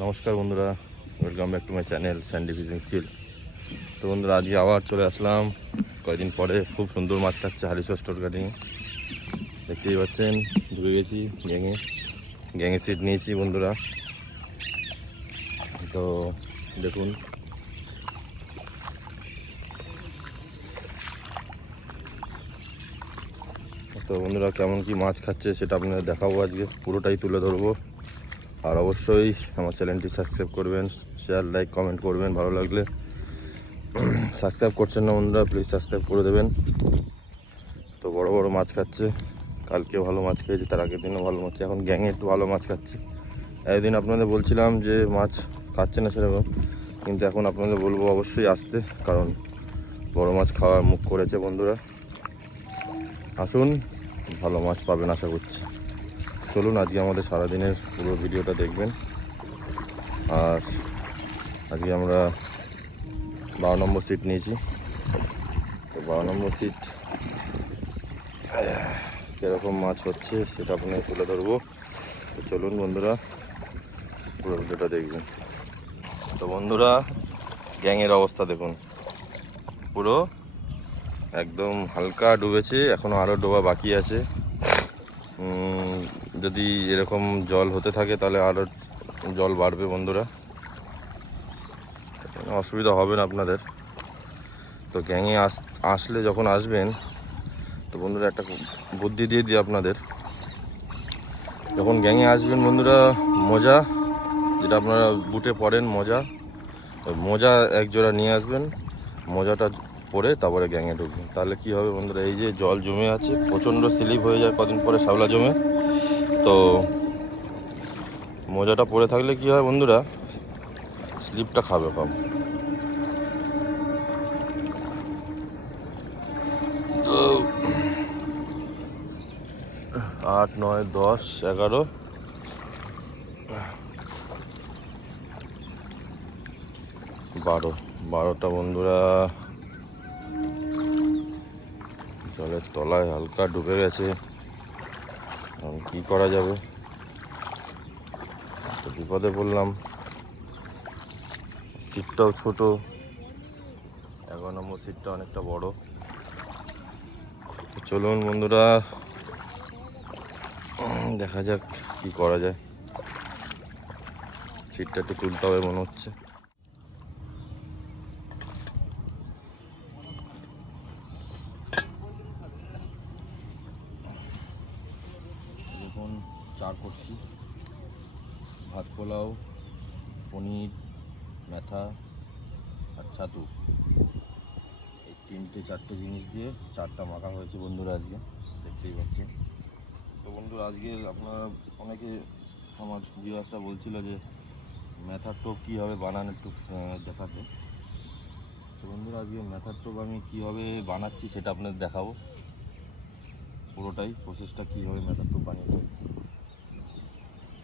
নমস্কার বন্ধুরা, welcome back to my channel Sandy fishing skill. তো বন্ধুরা, আজকে আবার চলে আসলাম কয়েকদিন পরে। খুব সুন্দর মাছ খাচ্ছে হারিশো স্টোর কাটিংয়ে, দেখতেই পাচ্ছেন। ঢুকে গেছি গ্যাঙে সিট নিয়েছি বন্ধুরা। তো দেখুন, তো বন্ধুরা কেমন কি মাছ খাচ্ছে সেটা আপনাদের দেখাবো, আজকে পুরোটাই তুলে ধরবো। আর অবশ্যই আমার চ্যানেলটি সাবস্ক্রাইব করবেন, শেয়ার লাইক কমেন্ট করবেন ভালো লাগলে। সাবস্ক্রাইব করছেন না বন্ধুরা, প্লিজ সাবস্ক্রাইব করে দেবেন। তো বড় বড় মাছ খাচ্ছে, কালকে ভালো মাছ খেয়েছে, তার আগের দিনও ভালো মাছ, এখন গ্যাংয়ে একটু ভালো মাছ খাচ্ছে। একদিন আপনাদের বলছিলাম যে মাছ খাচ্ছে না সেরকম, কিন্তু এখন আপনাদের বলবো অবশ্যই আসতে, কারণ বড় মাছ খাওয়ার মুখ করেছে বন্ধুরা। আসুন, ভালো মাছ পাবেন আশা করছি। চলুন আজকে আমাদের সারাদিনের পুরো ভিডিওটা দেখবেন। আর আজকে আমরা 12 নম্বর সিট নিয়েছি। তো 12 নম্বর সিট কীরকম মাছ হচ্ছে সেটা আপনাকে তুলে ধরবো। তো চলুন বন্ধুরা, পুরো ভিডিওটা দেখবেন। তো বন্ধুরা, গ্যাংয়ের অবস্থা দেখুন, পুরো একদম হালকা ডুবেছে, এখনও আরও ডোবা বাকি আছে। যদি এরকম জল হতে থাকে তাহলে আরও জল বাড়বে বন্ধুরা, অসুবিধা হবে না আপনাদের। তো গ্যাংয়ে আসলে যখন আসবেন, তো বন্ধুরা একটা বুদ্ধি দিয়ে দিই আপনাদের। যখন গ্যাংয়ে আসবেন বন্ধুরা, মোজা যেটা আপনারা বুটে পরেন, মোজা এক জোড়া নিয়ে আসবেন। মোজাটা পরে তারপরে গ্যাংয়ে ঢুকবেন, তাহলে কি হবে বন্ধুরা, এই যে জল জমে আছে প্রচণ্ড স্লিপ হয়ে যায় কদিন পরে শ্যাওলা জমে। তো মোজাটা পরে থাকলে কি হয় বন্ধুরা, স্লিপটা খাবে কম। 8, 9, 10, 11, 12টা বন্ধুরা জলের তলায় হালকা ডুবে গেছে। এখন কী করা যাবে, তো বিপদে পড়লাম। সিটটাও ছোট, 11 নম্বর সিটটা অনেকটা বড়। তো চলুন বন্ধুরা, দেখা যাক কি করা যায়। সিটটা একটু তুলতে হবে মনে হচ্ছে। দেখুন, চার করছি, ভাত পোলাও, পনির, মেথা আর ছাতু, এই 4টে জিনিস দিয়ে 4টা মাখা হয়েছে বন্ধুরা আজকে, দেখতেই পাচ্ছেন। তো বন্ধুরা, আজকে আপনারা অনেকে আমার ভিউয়ার্সরা বলছিল যে মেথার টোপ কীভাবে বানান একটু দেখাতে। তো বন্ধুরা, আজকে মেথার টোপ আমি কীভাবে বানাচ্ছি সেটা আপনাদের দেখাবো, পুরোটাই প্রসেসটা কীভাবে মেথার টোপ বানিয়ে ফেলছি।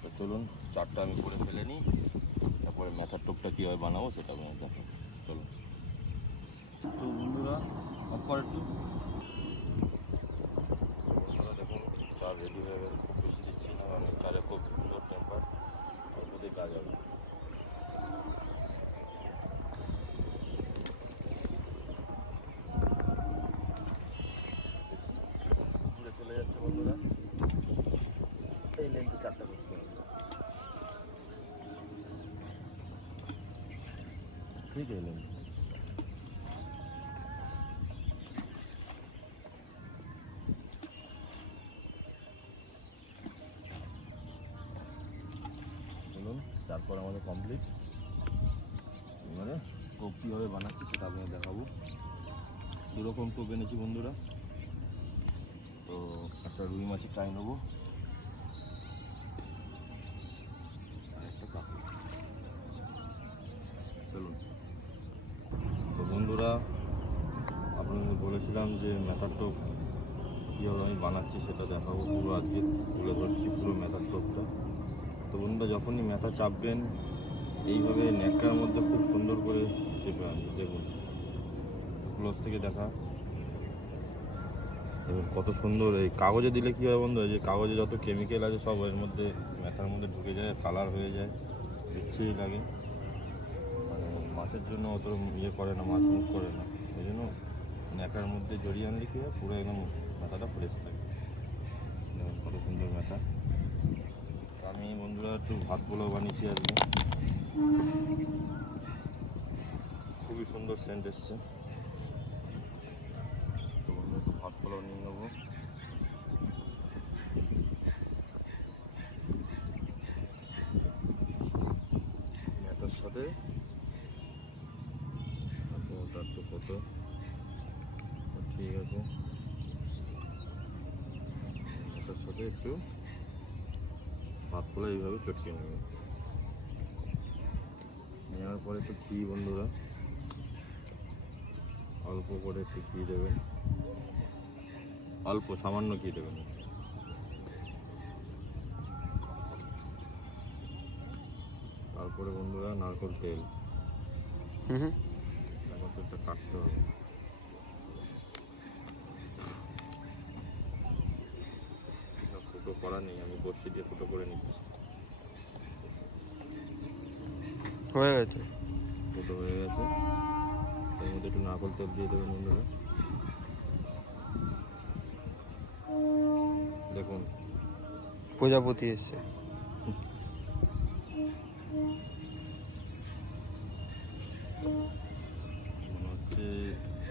তো চলুন 4টা আমি করে ফেলে নিই, তারপরে মেথার টোপটা কীভাবে বানাবো সেটা আপনাদের দেখাবো। চলুন। তো বন্ধুরা, অফ করে একটু। বন্ধুরা দেখুন, চার রেডি হয়ে গেল, বেশি দিচ্ছি না, আমি চারে খুব লো টেম্পার, ওর মধ্যেই কাজ হবে। দূরে চলে যাচ্ছে বন্ধুরা, এই লেন্থে 4টা করতে হবে, ঠিক এই লেন্থ। চলুন, তারপর আমাদের কমপ্লিট। এবারে টোপ কীভাবে বানাচ্ছি সেটা আপনাদের দেখাবো। দুরকম টোপ এনেছি বন্ধুরা। তো একটা রুই মাছের ট্রাই নেবো, আর একটা কাঁকড়া। চলুন। তো বন্ধুরা, আপনাদের বলেছিলাম যে মেথার টোপ কীভাবে আমি বানাচ্ছি সেটা দেখাবো, পুরো আজকে তুলে ধরছি পুরো মেথার টোপটা। তো বন্ধুরা, যখনই মেথা চাপবেন এইভাবে ন্যাকার মধ্যে খুব সুন্দর করে চেপে আনবে। দেখুন, ক্লোজ থেকে দেখা, দেখুন কত সুন্দর। এই কাগজে দিলে কী হয় বন্ধু, যে কাগজে যত কেমিক্যাল আছে সব এর মধ্যে মেথার মধ্যে ঢুকে যায়, কালার হয়ে যায়, ইচ্ছেই লাগে, মানে মাছের জন্য অত ইয়ে করে না, মাছ মুখ করে না, ওই জন্য ন্যাকার মধ্যে জড়িয়ে আনলে কি হয় পুরো একদম মাথাটা ফ্রেশ থাকে। যেমন কত সুন্দর মাথা। আমি বন্ধুরা একটু ভাত পোলাও বানিয়েছি আজকে, খুবই সুন্দর সেন্ট এসছে। তো বন্ধুরা একটু ভাত পোলাও নিয়ে নেবো। এটার সাথে ওটা একটু ফটো, ঠিক আছে, এটার সাথে একটু ভাত পোলাও এইভাবে চটকে নেবে। নেওয়ার পরে একটু ঘি বন্ধুরা, অল্প করে একটু ঘি দেবেন, অল্প সামান্য ঘি দেবেন। তারপরে বন্ধুরা নারকেল তেল, নারকেল তেলটা কাটতে হবে। ফুটো করা নেই, আমি বড়শি দিয়ে ফুটো করে নিচ্ছি। হয়ে গেছে, ফুটো হয়ে গেছে। এর মধ্যে একটু নারকেল তেল দিয়ে দেবেন বন্ধুরা। দেখুন প্রজাপতি এসছে। মনে হচ্ছে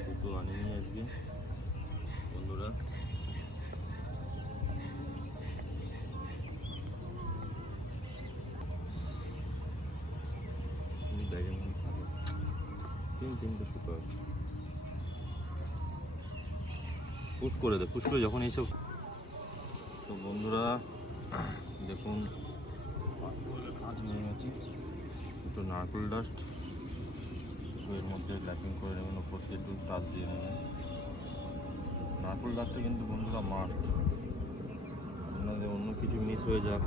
ফুটো আনিনি আজকে বন্ধুরা। দেখেন তিনটে সুতো আছে, পুশ করে দে, পুশ করে যখন এইসব। তো বন্ধুরা দেখুন কাজ হয়ে গেছে। একটু নারকেল ডাস্ট এর মধ্যে ল্যাপিং করে নেবেন, ওপর দিয়ে একটু টাচ দিয়ে নেবেন। নারকেল ডাস্টটা কিন্তু বন্ধুরা মাস্ট, আপনাদের অন্য কিছু মিস হয়ে যাক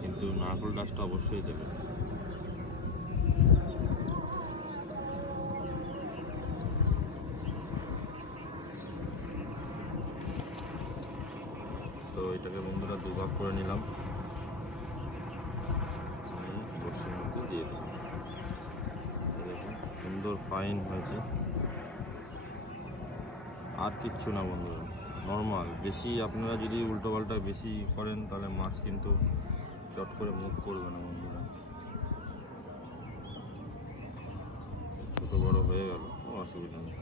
কিন্তু নারকেল ডাস্টটা অবশ্যই দেবেন। তো এটাকে বন্ধুরা দুভাগ করে নিলাম, বড়শির মধ্যে দিয়ে দিলাম। দেখুন সুন্দর ফাইন হয়েছে। আর কিচ্ছু না বন্ধুরা, নর্মাল। বেশি আপনারা যদি উল্টোপাল্টা বেশি করেন তাহলে মাছ কিন্তু চট করে মুখ করবে না বন্ধুরা। ছোটো বড়ো হয়ে গেল, কোনো অসুবিধা নেই।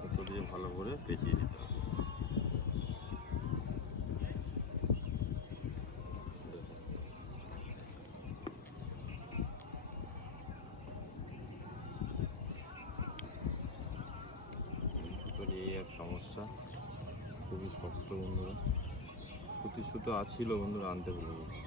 সুতো দিয়ে ভালো করে পেঁচিয়ে দিতে হবে। এই এক সমস্যা, খুবই শক্ত বন্ধুরা। সুতির সুতো আছিল বন্ধুরা, আনতে ভুলে গেছি।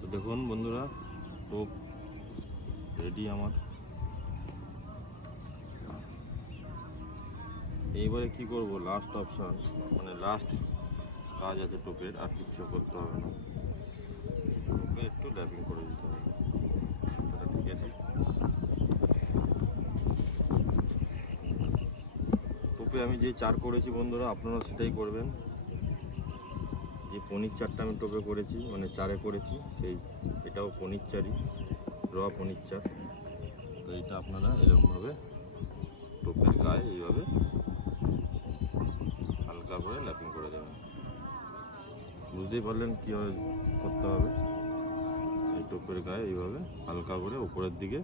তো দেখুন বন্ধুরা, টোপ রেডি আমার। এইবারে কি করব, লাস্ট অপশান, মানে লাস্ট কাজ আছে টোপের, আর কিছু করতে হবে না। টোপে একটু ল্যাপিং করে দিতে হবে, ঠিক আছে। টোপে আমি যে চার করেছি বন্ধুরা, আপনারা সেটাই করবেন। যে পনির চারটা আমি টোপে করেছি, মানে চারে করেছি, সেই এটাও পনির চারই, র পনির চার। তো এইটা আপনারা এরকমভাবে টোপের গায়ে এইভাবে হালকা করে ল্যাপিং করে দেবেন। বুঝতেই পারলেন কীভাবে করতে হবে। এই টোপের গায়ে এইভাবে হালকা করে উপরের দিকে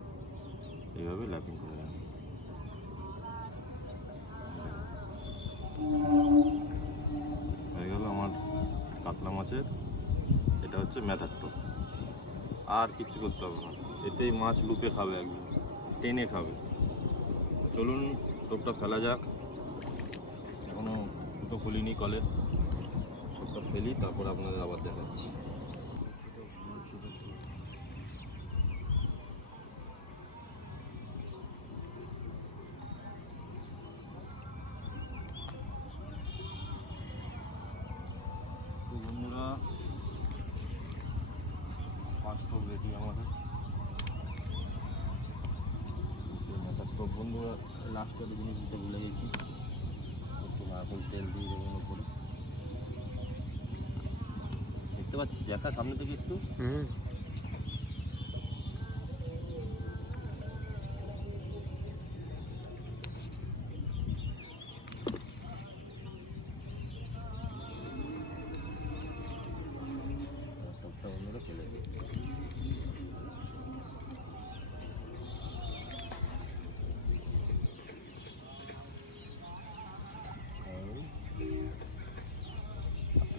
এইভাবে ল্যাপিং করে দেবেন। হয়ে গেল আমার কাতলা মাছের, এটা হচ্ছে মেথার টোপ। আর কিচ্ছু করতে হবে না, এতেই মাছ লুপে খাবে, একদম টেনে খাবে। চলুন টোপটা ফেলা যাক, এখনো দুটো খুলিনি কলে, টোপটা ফেলি তারপর আপনাদের আবার দেখাচ্ছি। তো বন্ধুরা ফার্স্ট টোপ রেডি আমাদের। তো বন্ধুরা লাস্টে একটা জিনিস দিতে ভুলে গেছি, একটু নারকেল তেল দিয়ে দেবেন উপরে। দেখতে পাচ্ছি, দেখা সামনে থেকে একটু। বন্ধুরা ফেলে দিই।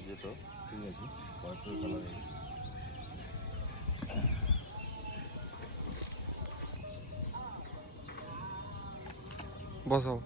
যেত ঠিক আছে, পরে ভালো লাগে। বসাও।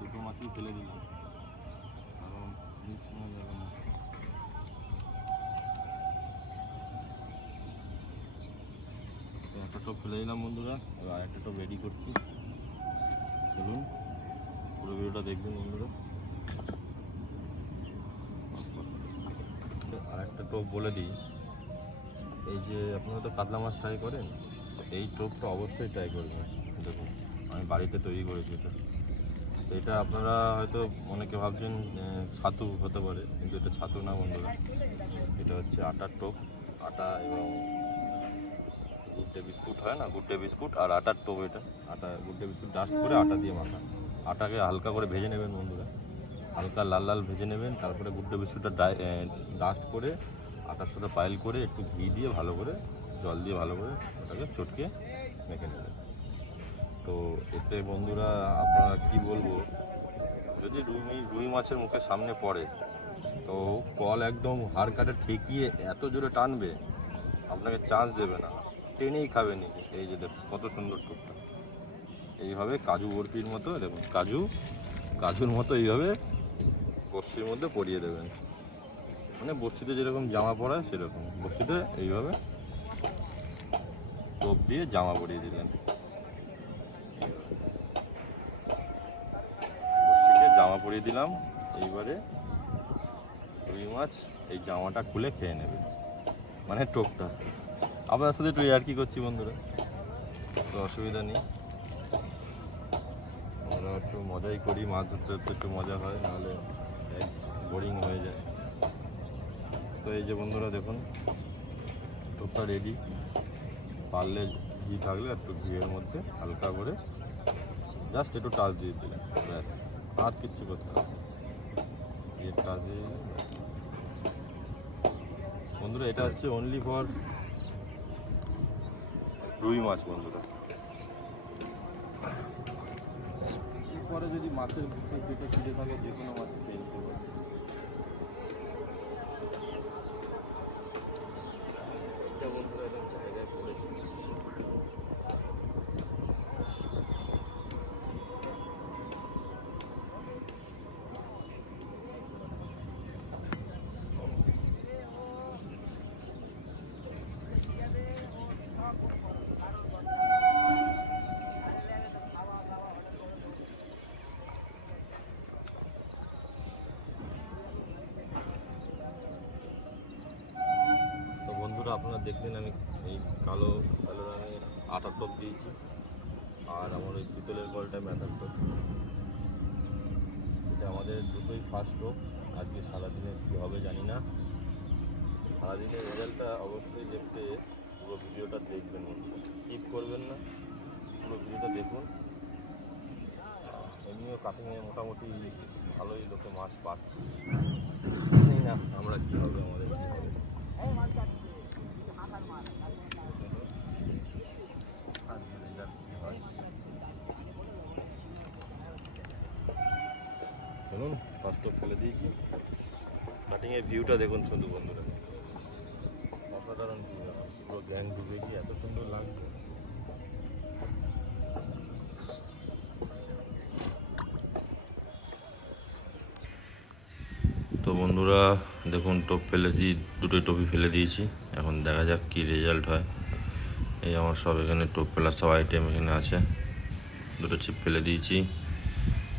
দুটো মাছই ফেলে দিলাম, কারণ রিস্ক নেওয়া যাবে না। একটা টোপ ফেলে দিলাম বন্ধুরা, এবার আরেকটা টোপ রেডি করছি। চলুন পুরো ভিডিওটা দেখবেন বন্ধুরা। আরেকটা টোপ বলে দিই, এই যে আপনারা তো কাতলা মাছ ট্রাই করেন, এই টোপটা অবশ্যই ট্রাই করবেন। দেখুন আমি বাড়িতে তৈরি করেছি এটা। তো এটা আপনারা হয়তো অনেকে ভাবছেন ছাতু হতে পারে, কিন্তু এটা ছাতু না বন্ধুরা, এটা হচ্ছে আটার টোপ। আটা এবং গুড ডে বিস্কুট হয় না, গুড ডে বিস্কুট আর আটার টোপ। এটা আটা, গুড ডে বিস্কুট ডাস্ট করে আটা দিয়ে মাখা। আটাকে হালকা করে ভেজে নেবেন বন্ধুরা, হালকা লাল লাল ভেজে নেবেন। তারপরে গুড ডে বিস্কুটটা ডাস্ট করে আটার সাথে পাইল করে একটু ঘি দিয়ে ভালো করে, জল দিয়ে ভালো করে ওটাকে চটকে মেখে নেবেন। তো এতে বন্ধুরা আপনারা কি বলবো, যদি রুই মাছের মুখের সামনে পড়ে তো কল একদম হাড় কাটে ঠেকিয়ে এত জোরে টানবে, আপনাকে চান্স দেবে না, টেনেই খাবে নাকি। এই যে দেখুন কত সুন্দর টোপটা, এইভাবে কাজু বরফির মতো, দেখুন কাজুর মতো এইভাবে বড়শির মধ্যে পরিয়ে দেবেন। মানে বড়শিতে যেরকম জামা পরায় সেরকম বড়শিতে এইভাবে টোপ দিয়ে জামা পরিয়ে দিলেন। বড়শিতে জামা পরিয়ে দিলাম, এইবারে রুই মাছ এই জামাটা খুলে খেয়ে নেবে, মানে টোপটা। আপনার সাথে একটু আর কি করছি বন্ধুরা, তো অসুবিধা নেই, আমরা একটু মজাই করি, মাছ ধরতে ধরতে একটু মজা হয়, নাহলে বোরিং হয়ে যায়। তো এই যে বন্ধুরা দেখুন টোপটা রেডি। পারলে ঘি থাকলে একটু ঘিয়ের মধ্যে হালকা করে জাস্ট একটু টাচ দিয়ে দিলেন, ব্যাস, আর কিচ্ছু করতে হবে না, ঘিয়ের টাচ দিয়ে দিলেন ব্যাস। বন্ধুরা এটা হচ্ছে অনলি ফর রুই মাছ বন্ধুরা। এরপরে যদি মাছের পেটে খিদে থাকে, যে কোনো মাছ খেয়ে নিতে পারে। এটা বন্ধুরা একদম জায়গায় পড়েছে। তো বন্ধুরা আপনারা দেখলেন আমি এই কালো রঙের আটার টোপ দিয়েছি, আর আমার ওই পিতলের কলটায় ম্যাটার টোপ। এটা আমাদের দুটোই ফার্স্ট টোপ। আজকে সারাদিনে কী হবে জানি না, সারাদিনের রেজাল্টটা অবশ্যই দেখতে পুরো ভিডিওটা দেখবেন বন্ধুরা, স্কিপ করবেন না, পুরো ভিডিওটা দেখুন। এমনি আমিও কাটিংয়ে মোটামুটি ভালোই লোকে মাছ পাচ্ছি, না আমরা কী হবে, আমাদের কী হবে। শুনুন, ফার্স্ট ফেলে দিয়েছি। কাটিংয়ের ভিউটা দেখুন শুধু বন্ধুরা, অসাধারণ ভিউ, পুরো গ্যাং ডুবে গিয়ে এত সুন্দর লাগছে। তো বন্ধুরা দেখুন, টোপ ফেলেছি, দুটোই টোপই ফেলে দিয়েছি। এখন দেখা যাক কি রেজাল্ট হয়। এই আমার সব এখানে টোপ ফেলার সব আইটেম এখানে আছে, দুটো ছিপ ফেলে দিয়েছি।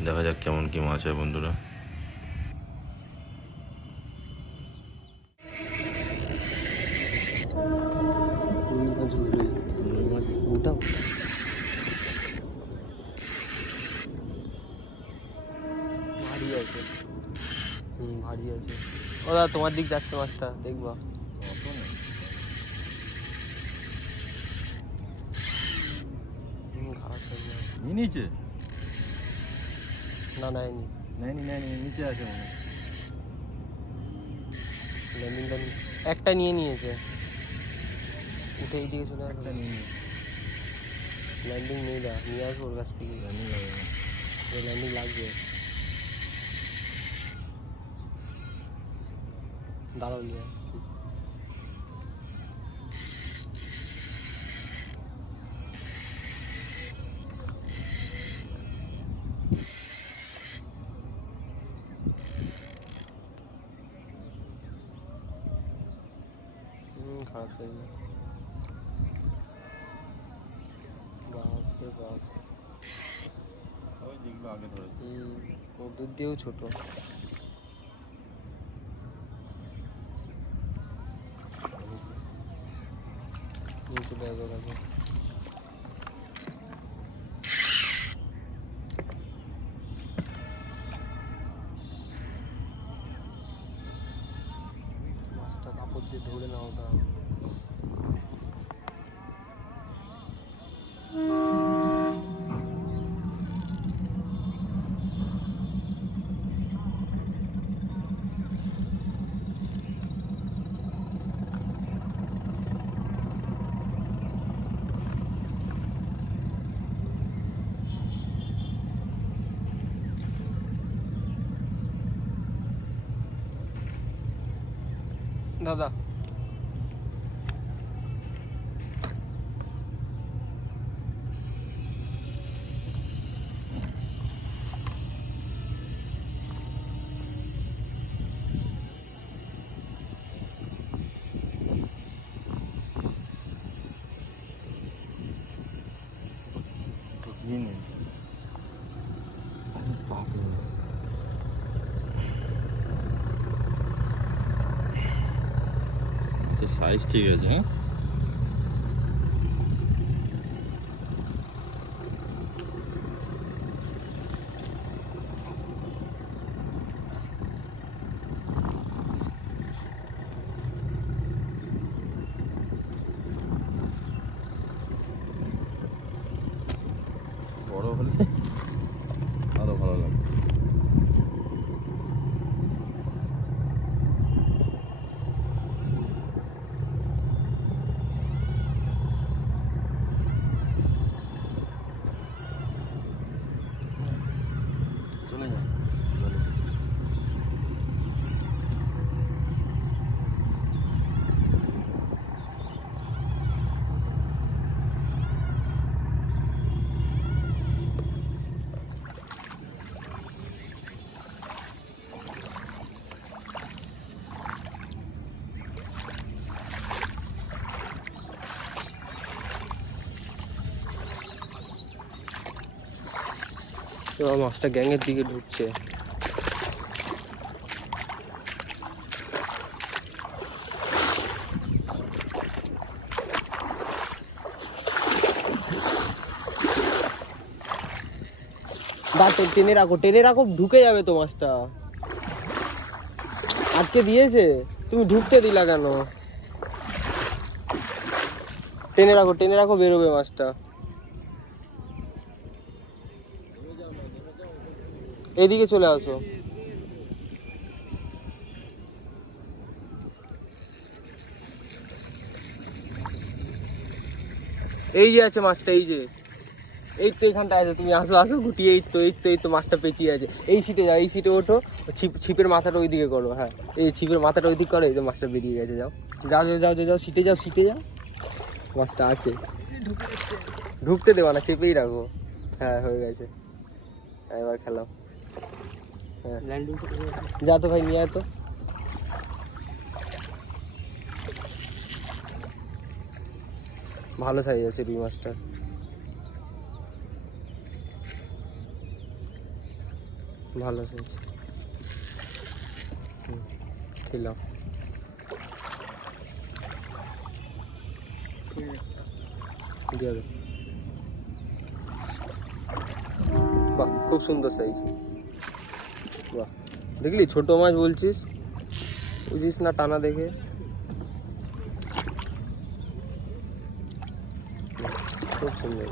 দেখা যাক কেমন কি মাছ হয় বন্ধুরা। ভারী আছে, ভারী আছে। ওরা তোমার দিক যাচ্ছে মাছটা, দেখবা। খারাপ নিচে না, নেয়নি নিচে আছে মনে ল্যান্ডিংটা একটা নিয়ে নিয়েছে, উঠে এই দিকে চলে আসবে। ল্যান্ডিং নেই, দা নিয়ে আসবো ওর কাছ থেকে। ল্যান্ডিং লাগবে, দাঁড়াও নিয়ে আসছি। খারাপ লাগবে, বাপ রে বাপ। ওই দিকগুলো আগে ধরে ও দুধ দিয়েও ছোট। চলে আসবে কাছে। মাছটা কাপড় দিয়ে ধরে নাও তা। দাদা সাইজ ঠিক আছে। হ্যাঁ বড় হলে আরো ভালো লাগবে। চলে যা এবার মাছটা গ্যাংয়ের দিকে ঢুকছে। টেনে রাখো, ঢুকে যাবে তো মাছটা। আটকে দিয়েছে, তুমি ঢুকতে দিলা কেন? টেনে রাখো, বেরোবে মাছটা। এদিকে চলে আসো। এই যে আছে মাছটা, এই যে এই তো এখানটা আছে, তুমি আসো আসো গুটিয়ে, এই তো মাছটা পেঁচিয়ে আছে। এই সিটে যাও, এই সিটে ওঠো, ছিপের মাথাটা ওইদিকে করো। হ্যাঁ, এই ছিপের মাথাটা ওইদিকে করো, এই তো মাছটা বেরিয়ে গেছে। যাও যাও যাও যাও যাও, সিটে যাও, সিটে যাও, মাছটা আছে। ঢুকতে দেবা না, চেপেই রাখো। হ্যাঁ, হয়ে গেছে। এবার খেলাও। হ্যাঁ, যা তো ভাই, নিয়ে আয় তো। ভালো সাইজ আছে রুই মাছটা। ভালো সাইজ। খেলাম। দিয়ে দে। বাহ, খুব সুন্দর সাইজ। বাহ, দেখলি ছোট মাছ বলছিস, বুঝিস না টানা দেখে। খুব সুন্দর।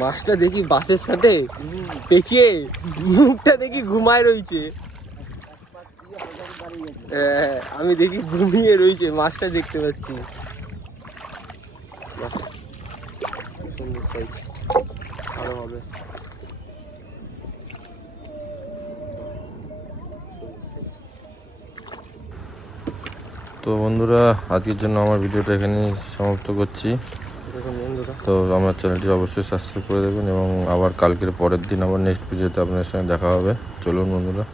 মাছটা দেখি বাসের সাথে পেঁচিয়ে, মুখটা দেখি ঘুমায় রয়েছে। হ্যাঁ, আমি দেখি ঘুমিয়ে রয়েছে, মাছটা দেখতে পাচ্ছি। বাহ, সুন্দর সাইজ, ভালো হবে। তো বন্ধুরা, আজকের জন্য আমার ভিডিওটা এখানে সমাপ্ত করছি। দেখুন বন্ধুরা, তো আমার চ্যানেলটি অবশ্যই সাবস্ক্রাইব করে দেবেন এবং আবার কালকের পরের দিন আবার নেক্সট ভিডিওতে আপনাদের সঙ্গে দেখা হবে। চলুন বন্ধুরা।